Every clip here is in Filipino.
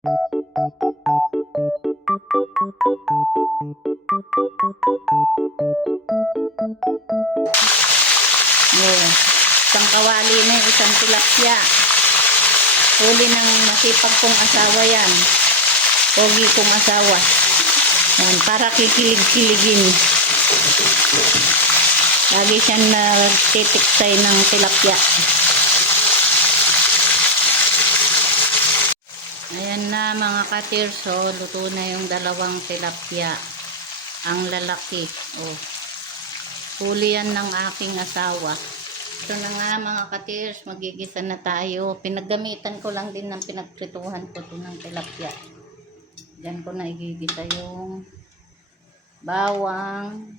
Oh, isang kawali na yung isang tilapia. Huli ng masipag kong asawa yan. Pogi kong asawa. Yan, para kikilig-kiligin. Lagi siyang nagtitiksay ng tilapia. Ayan na mga katirso, luto na yung dalawang tilapia. Ang lalaki. Oh. Huli yan ng aking asawa. Ito na nga mga katirs, magigisa na tayo. Pinaggamitan ko lang din ng pinagprituhan ko ito ng tilapia. Diyan ko na igigisa yung bawang,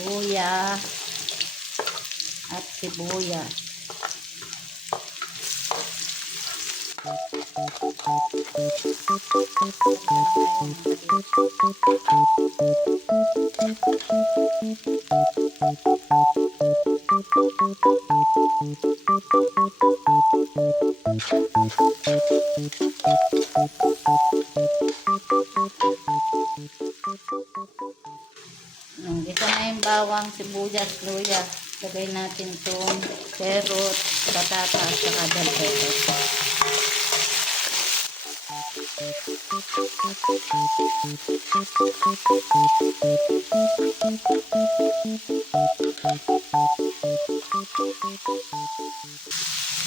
luya, at sibuyas. Gisa na yung bawang, sibuyas, luya. Lagay natin itong carrot, batata, at saka bell pepper.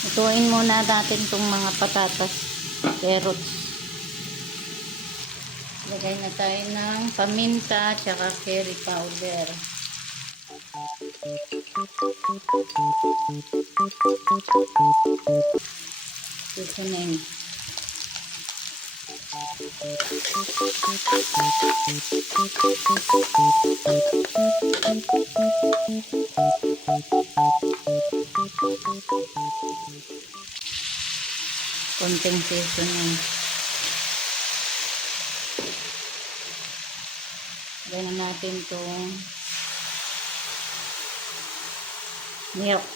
Ituin muna natin itong mga patatas, carrots. Lagay na tayo ng paminta at saka curry powder. Susunin. Konting seasoning. Lagyan na natin itong milk.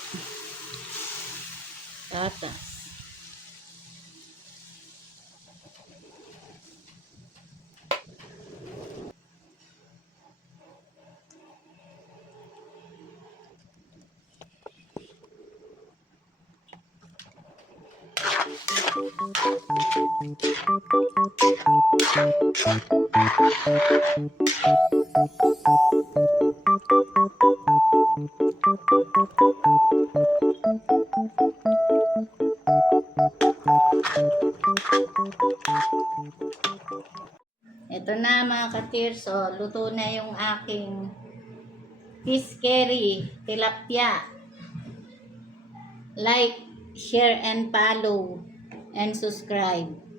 Gatas. Ito na mga katirso, luto na yung aking fish curry, tilapia. Like, share, and follow, and subscribe.